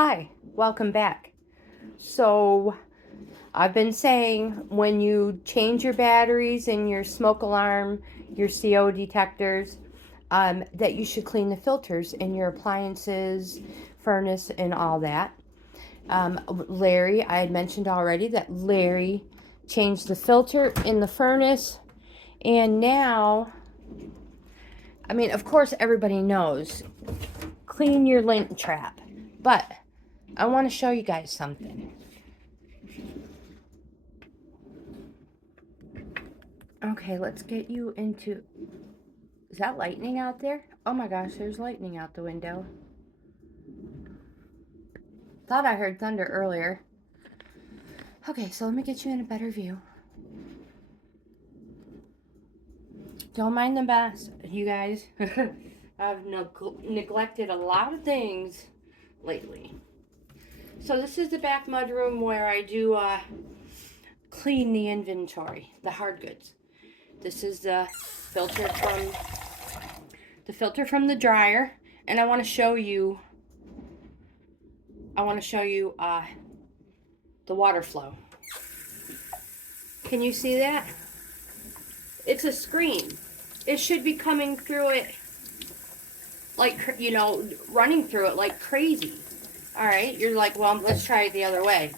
Hi, welcome back. So, I've been saying when you change your batteries in your smoke alarm, your CO detectors, that you should clean the filters in your appliances, furnace, and all that. Larry, I had mentioned already that Larry changed the filter in the furnace, and now, I mean, of course, everybody knows clean your lint trap, but I want to show you guys something. Okay, let's get you into... Is that lightning out there? Oh my gosh, there's lightning out the window. Thought I heard thunder earlier. Okay, so let me get you in a better view. Don't mind the mess, you guys. I've neglected a lot of things lately. So this is the back mudroom where I do clean the inventory, the hard goods. This is the filter from the dryer, and I want to show you the water flow. Can you see that? It's a screen. It should be coming through it like, you know, running through it like crazy. All right, you're like, well, let's try it the other way.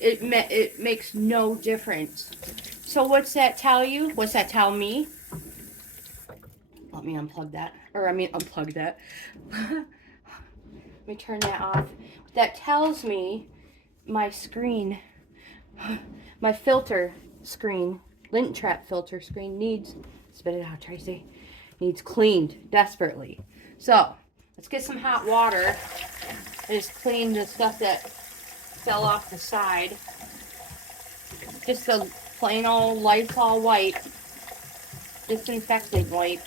It makes no difference. So what's that tell you? What's that tell me? Let me unplug that. Unplug that. Let me turn that off. That tells me my screen, my filter screen, lint trap filter screen needs, spit it out, Tracy, needs cleaned desperately. So let's get some hot water. I just cleaned the stuff that fell off the side. Just a plain old Lysol wipe, disinfectant wipe.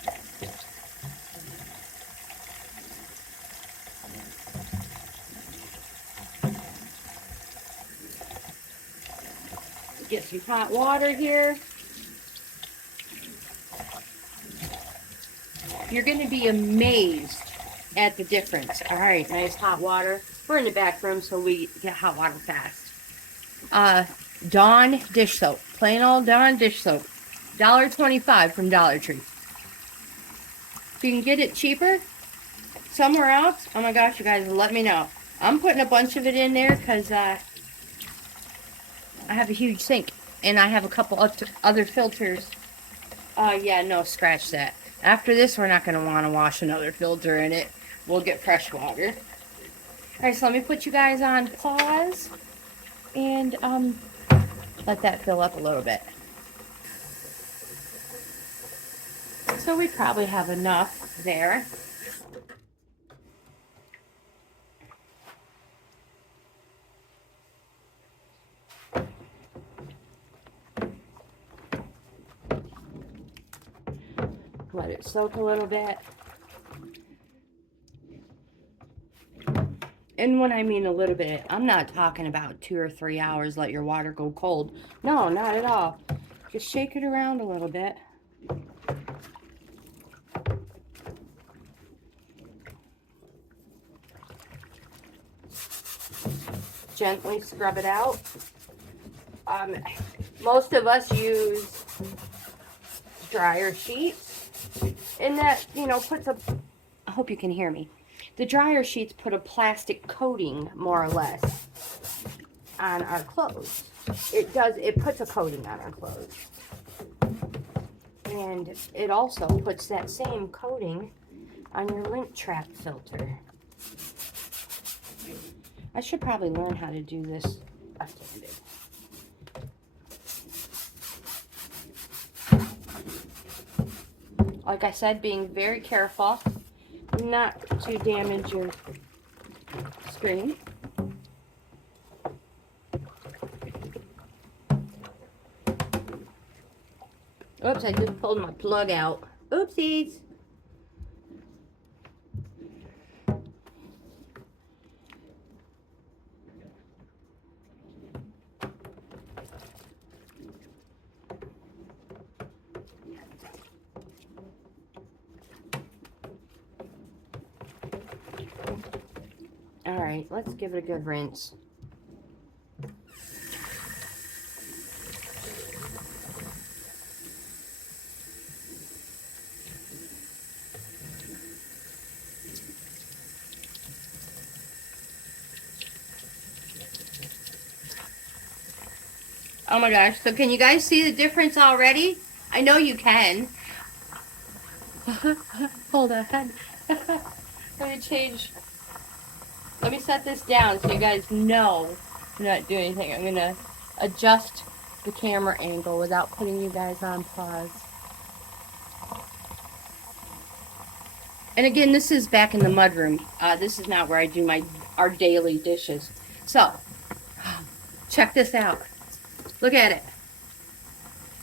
Get some hot water here. You're going to be amazed at the difference. All right, nice hot water. We're in the back room, so we get hot water fast. Dawn dish soap. Plain old Dawn dish soap. $1.25 from Dollar Tree. If you can get it cheaper somewhere else, oh my gosh, you guys, let me know. I'm putting a bunch of it in there because I have a huge sink, and I have a couple other filters. Yeah, no, scratch that. After this, we're not going to want to wash another filter in it. We'll get fresh water. Alright, so let me put you guys on pause and let that fill up a little bit. So we probably have enough there. Let it soak a little bit. And when I mean a little bit, I'm not talking about 2 or 3 hours, let your water go cold. No, not at all. Just shake it around a little bit. Gently scrub it out. Most of us use dryer sheets. And that, you know, I hope you can hear me. The dryer sheets put a plastic coating, more or less, on our clothes. It puts a coating on our clothes. And it also puts that same coating on your lint trap filter. I should probably learn how to do this left-handed. Like I said, being very careful not to damage your screen. Oops, I just pulled my plug out. Oopsies. All right, let's give it a good rinse. Oh my gosh, so can you guys see the difference already? I know you can. Hold on. Let me change. Let me set this down so you guys know I'm not doing anything. I'm going to adjust the camera angle without putting you guys on pause. And again, this is back in the mudroom. This is not where I do our daily dishes. So, check this out. Look at it.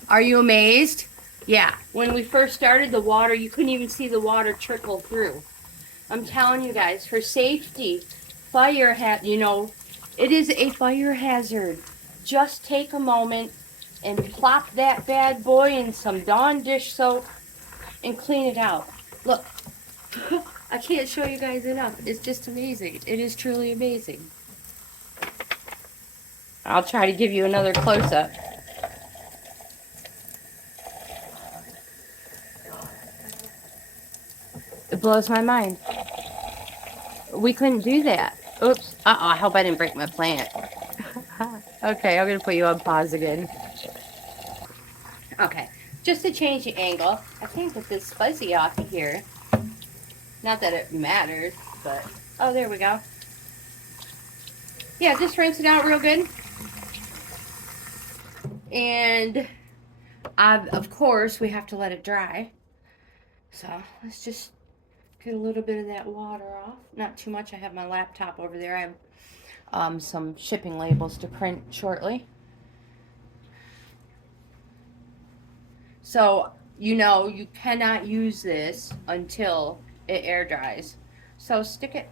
Are you amazed? Yeah. When we first started, the water, you couldn't even see the water trickle through. I'm telling you guys, for safety, you know, it is a fire hazard. Just take a moment and plop that bad boy in some Dawn dish soap and clean it out. Look, I can't show you guys enough. It's just amazing. It is truly amazing. I'll try to give you another close-up. It blows my mind. We couldn't do that. Oops. Uh-oh, I hope I didn't break my plant. Okay, I'm going to put you on pause again. Okay, just to change the angle, I think with this fuzzy off here, not that it matters, but, oh, there we go. Yeah, just rinse it out real good. And, of course, we have to let it dry. So, let's just get a little bit of that water off. Not too much. I have my laptop over there. I have some shipping labels to print shortly. So, you know, you cannot use this until it air dries. So, stick it.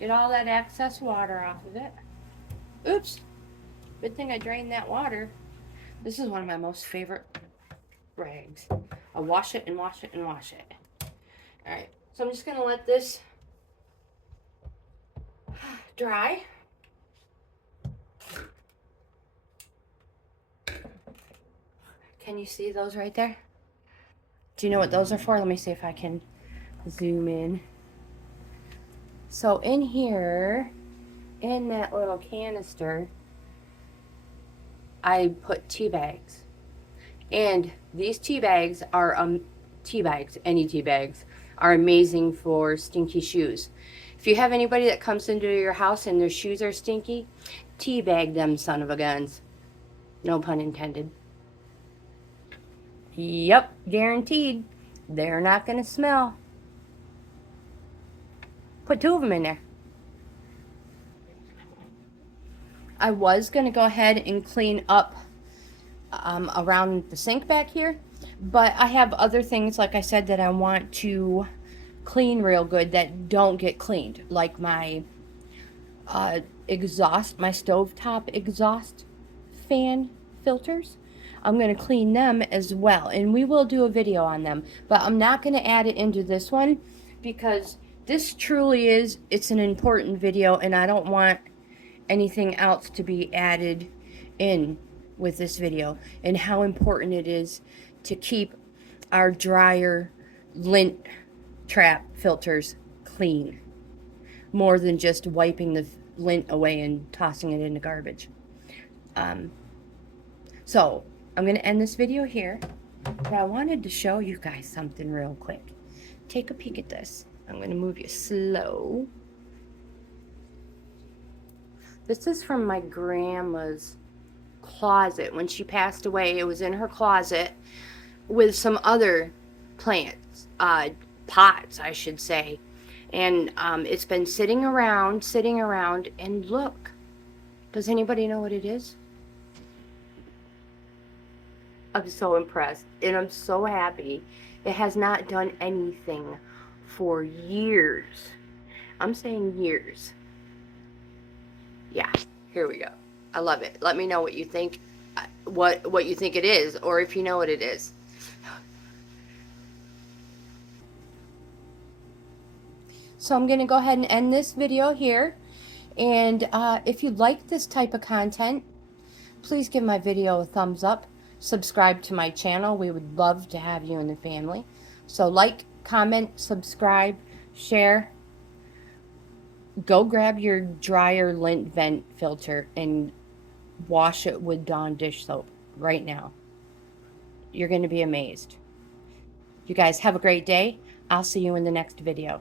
Get all that excess water off of it. Oops. Good thing I drained that water. This is one of my most favorite rags. I wash it and wash it and wash it. Alright, so I'm just going to let this dry. Can you see those right there? Do you know what those are for? Let me see if I can zoom in. So in here, in that little canister, I put tea bags. And these tea bags are, any tea bags, are amazing for stinky shoes. If you have anybody that comes into your house and their shoes are stinky, tea bag them son of a guns. No pun intended. Yep, guaranteed. They're not going to smell. Put 2 of them in there. I was going to go ahead and clean up around the sink back here, but I have other things, like I said, that I want to clean real good that don't get cleaned, like my exhaust, my stovetop exhaust fan filters. I'm going to clean them as well, and we will do a video on them, but I'm not going to add it into this one because this truly is, it's an important video, and I don't want anything else to be added in with this video, and how important it is to keep our dryer lint trap filters clean, more than just wiping the lint away and tossing it in the garbage. So I'm going to end this video here, but I wanted to show you guys something real quick. Take a peek at this. I'm going to move you slow. This is from my grandma's closet. When she passed away, it was in her closet with some other plants, pots, I should say. And it's been sitting around, and look. Does anybody know what it is? I'm so impressed, and I'm so happy. It has not done anything for years. I'm saying years. Yeah, here we go. I love it. Let me know what you think, what you think it is, or if you know what it is. So I'm going to go ahead and end this video here. And if you like this type of content, please give my video a thumbs up. Subscribe to my channel. We would love to have you in the family. So like, comment, subscribe, share. Go grab your dryer lint vent filter and wash it with Dawn dish soap right now. You're going to be amazed. You guys have a great day. I'll see you in the next video.